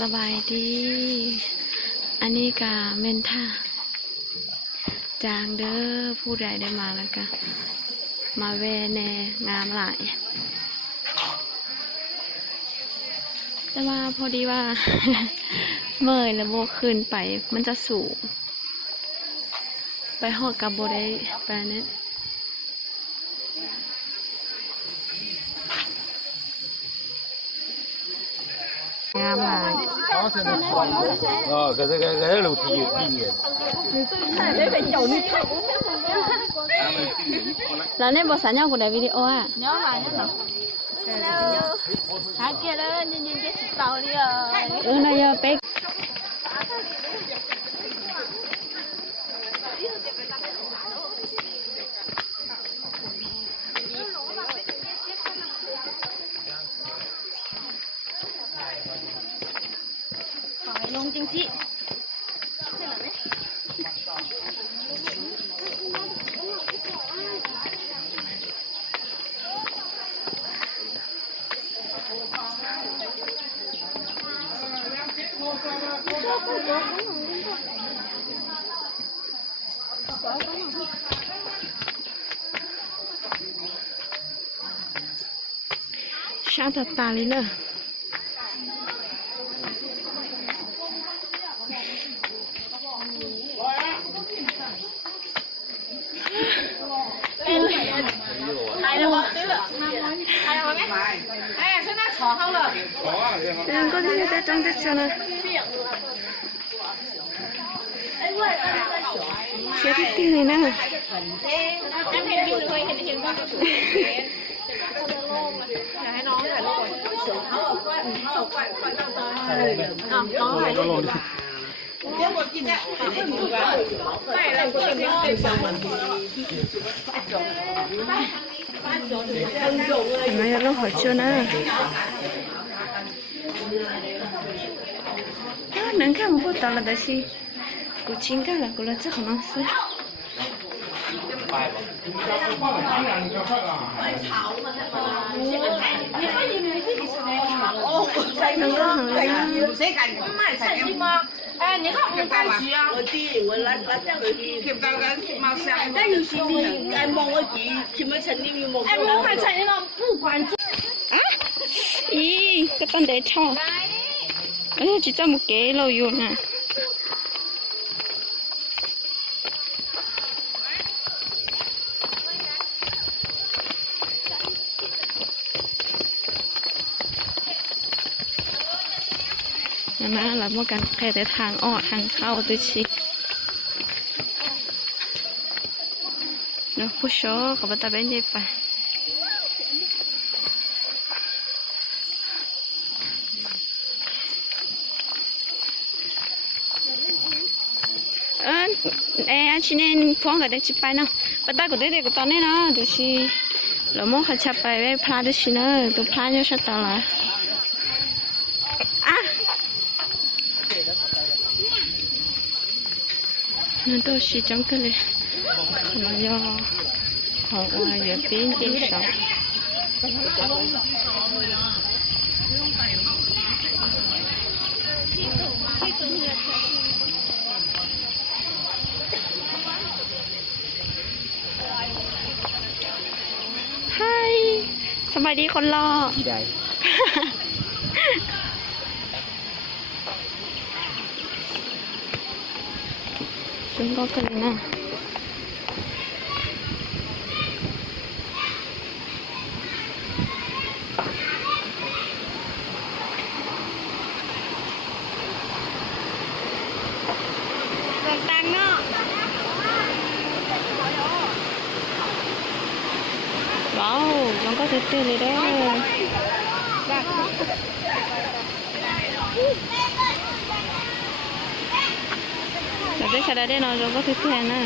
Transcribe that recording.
สบายดีอันนี้กะเมนท่าจางเด้อผู้ใดได้มาแล้วกะมาแวแนงามหลายแต่ว่าพอดีว่า เมื่อยแล้วโบขึ้นไปมันจะสูงไปหอดกับโบได้ไปเนี่ยงามหลายcái楼梯有地面。แล้วเนี่ยบทสัญญากูได้วิดีโออ่ะ nhớ mà hello hả kia đó nhìn nhìn cái tàu đi rồi นายเป๊กphải lông chính trịชาตัดตาเลยเนอะ来了吗？来了没？哎呀，现在炒好了。ก็ที่ได้จังจะชนะเสียที่ตีเลยนะน้ำเห็นอยู่หรือเห็นบ้างอยากให้น้องถ่ายรูปก่อนน้องถ่ายรูปก่อนไม่เราขอเชื่อนะ能看不到了的是กูชิงกันละกูเลยจะขอน้องซื้อ能够很亮哎，你看我们柑橘啊，我知我拉張佢啲，但有時你愛望我字，全部陳年要望。哎，不快承認了，不管啊咦ก็ต้องเดชอบอันนี้จิตใจมุกเก๋เราอยู่นะนะเราเมื่อกันแค่แต่ทางออกทางเข้าตัวชิเนาะผู้ชมกับตาเป็นยังไงชิเนนพวงกับเด็กชิไปเนาะปัตตาก็เด็กก็ตอนนี้เนาะดูสิเรามองเขาชับไปไว้พลาดดูสิเนาะตัวพลาดเยอะชัดตลอดอ่ะนั่นตัวสิจังกันเลยขนมยอของว่าเยอะเป็นเด็กสาวสบายดีคนรอที่ใดฉันก็กันเลยนะต่างๆเนาะว้าวมันก็ตื่นเลยได้แต่ได้ชาดาได้นอนเราก็ตื่นนะ